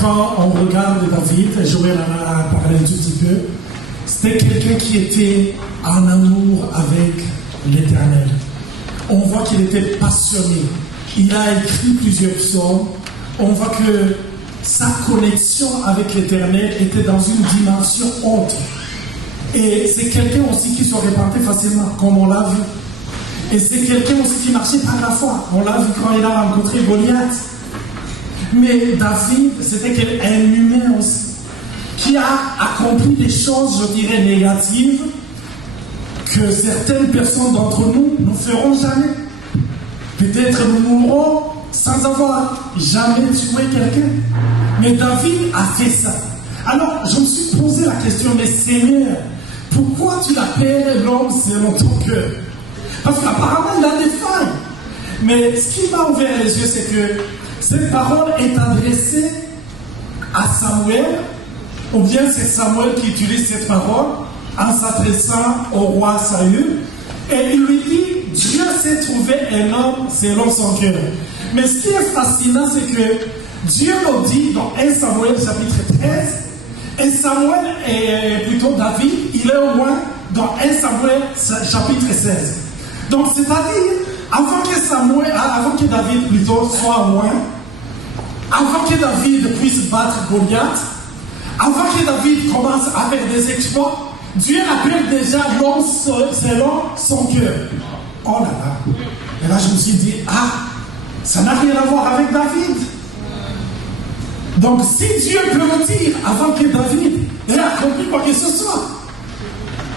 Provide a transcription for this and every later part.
Quand on regarde David, Joël en a parlé un tout petit peu, c'était quelqu'un qui était en amour avec l'Éternel. On voit qu'il était passionné. Il a écrit plusieurs psaumes. On voit que sa connexion avec l'Éternel était dans une dimension autre. Et c'est quelqu'un aussi qui se repentait facilement, comme on l'a vu. Et c'est quelqu'un aussi qui marchait par la foi. On l'a vu quand il a rencontré Goliath. Mais David, c'était un humain aussi, qui a accompli des choses, je dirais, négatives, que certaines personnes d'entre nous ne feront jamais. Peut-être nous mourrons sans avoir jamais tué quelqu'un. Mais David a fait ça. Alors, je me suis posé la question, mais Seigneur, pourquoi tu l'appelles l'homme selon ton cœur? Parce qu'apparemment, il a des failles. Mais ce qui m'a ouvert les yeux, c'est que cette parole est adressée à Samuel, ou bien c'est Samuel qui utilise cette parole en s'adressant au roi Saül, et il lui dit, Dieu s'est trouvé un homme selon son cœur. Mais ce qui est fascinant, c'est que Dieu le dit dans 1 Samuel chapitre 13, et Samuel est plutôt David, il est au moins dans 1 Samuel chapitre 16. Donc c'est-à-dire, avant que David plutôt soit loin, avant que David puisse battre Goliath, avant que David commence à faire des exploits, Dieu appelle déjà l'homme selon son cœur. Oh là là. Et là je me suis dit, ça n'a rien à voir avec David. Donc si Dieu peut le dire avant que David ait accompli quoi que ce soit,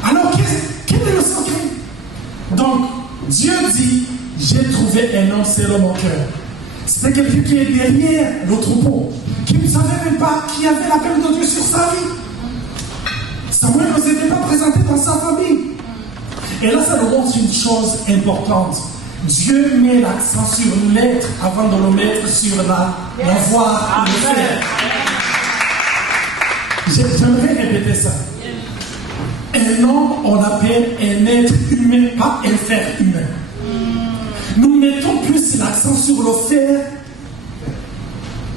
alors quel est le secret? Donc Dieu dit, j'ai trouvé un homme selon mon cœur. C'était quelqu'un qui est derrière le troupeau, qui ne savait même pas qui avait l'appel de Dieu sur sa vie. Samuel ne s'était pas présenté dans sa famille. Et là, ça nous montre une chose importante. Dieu met l'accent sur l'être avant de le mettre sur la voie et le faire. J'aimerais répéter ça. Un homme, on l'appelle un être humain, pas un faire humain. Nous mettons plus l'accent sur le faire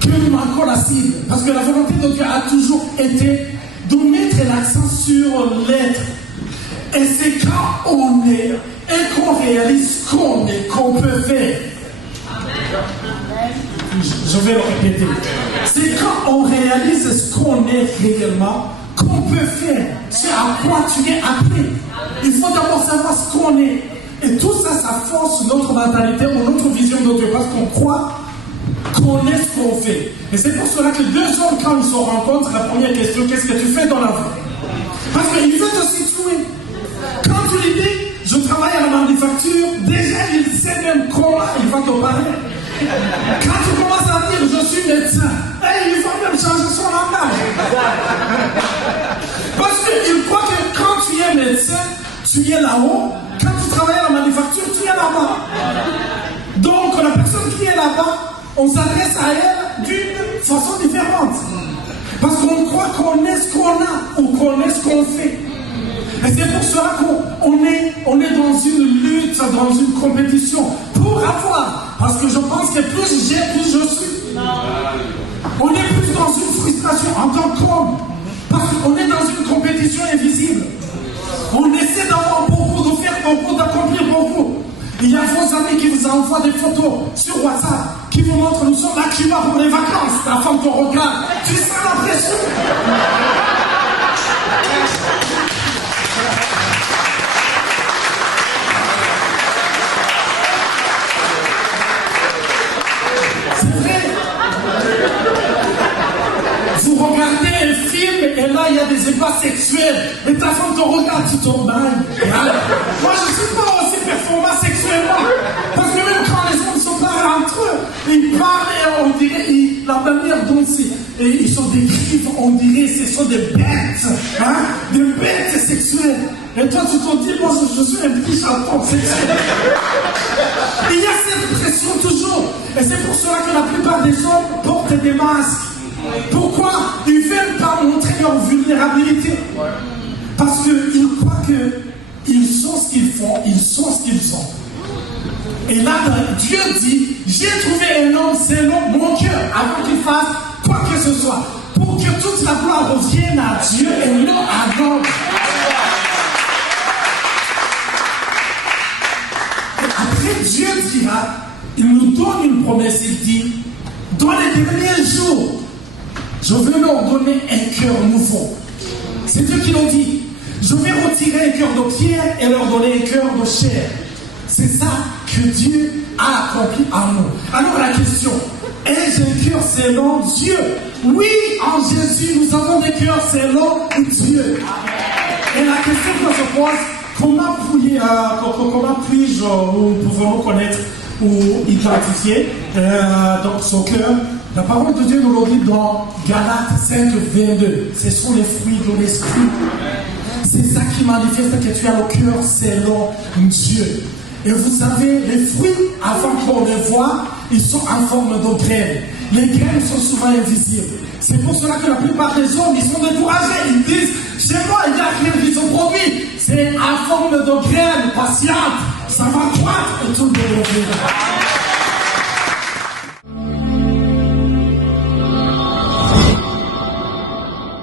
que nous manquons la cible. Parce que la volonté de Dieu a toujours été de mettre l'accent sur l'être. Et c'est quand on est et qu'on réalise qu'on est, qu'on peut faire. Je vais le répéter. C'est quand on réalise ce qu'on est réellement qu'on peut faire. C'est à quoi tu es appelé. Il faut d'abord savoir ce qu'on est. Et tout ça, ça force notre mentalité ou notre vision de Dieu. Parce qu'on croit qu'on est ce qu'on fait. Et c'est pour cela que deux hommes, quand ils se rencontrent, la première question, qu'est-ce que tu fais dans la vie? Parce qu'il veut te situer. Quand tu lui dis, je travaille à la manufacture, déjà il sait même comment il va te parler. Quand tu commences à dire, je suis médecin, il va même changer son langage. Parce qu'il croit que quand tu es médecin, tu es là-haut. Quand tu travailles à la manufacture, tu es là-bas. Donc la personne qui est là-bas, on s'adresse à elle d'une façon différente. Parce qu'on croit qu'on est ce qu'on a ou qu'on est ce qu'on fait. Et c'est pour cela qu'on est dans une lutte, dans une compétition pour avoir. Parce que je pense que plus j'ai, plus je suis. On est plus dans une frustration en tant qu'homme. Parce qu'on est dans une compétition invisible. On essaie d'avoir beaucoup, de faire beaucoup, d'accomplir beaucoup. Il y a vos amis qui vous envoient des photos sur WhatsApp, qui vous montrent nous sommes à Cuba pour les vacances. La femme te regarde, tu sens la pression. C'est vrai. Vous regardez un film et là il y a des ébats sexuels et ta femme te regarde, tu tombes mal. Moi je ne suis pas aussi performant sexuellement parce que même quand les hommes se parlent entre eux, ils parlent et on dirait la manière dont ils se décrivent, on dirait ce sont des bêtes, des bêtes sexuelles. Et toi tu te dis, moi je suis un petit chaton sexuel. Il y a cette pression toujours. Et c'est pour cela que la plupart des hommes portent des masques. Pourquoi? Ils ne veulent pas montrer leur vulnérabilité. Parce qu'ils croient qu'ils sont ce qu'ils font, ils sont ce qu'ils sont. Et là, Dieu dit, j'ai trouvé un homme selon mon cœur, avant qu'il fasse quoi que ce soir, pour que toute la gloire revienne à Dieu et non à l'homme. Après, Dieu dira, il nous donne une promesse, il dit, dans les derniers jours, je vais leur donner un cœur nouveau. C'est Dieu qui l'a dit. Je vais retirer un cœur de pierre et leur donner un cœur de chair. C'est ça que Dieu a accompli en nous. Alors la question, ai-je un cœur selon Dieu? Oui, en Jésus, nous avons des cœurs selon Dieu. Et la question que je pose, comment puis-je ou pouvons-nous connaître ou identifier donc son cœur? La parole de Dieu nous le dit dans Galates 5, 22. Ce sont les fruits de l'esprit. C'est ça qui manifeste que tu as le cœur selon Dieu. Et vous savez, les fruits, avant qu'on les voit, ils sont en forme de graines. Les graines sont souvent invisibles. C'est pour cela que la plupart des hommes, ils sont découragés. Ils disent, chez moi, il n'y a rien qui se produit. C'est en forme de graines patientes. Ça va croître autour de nos vies.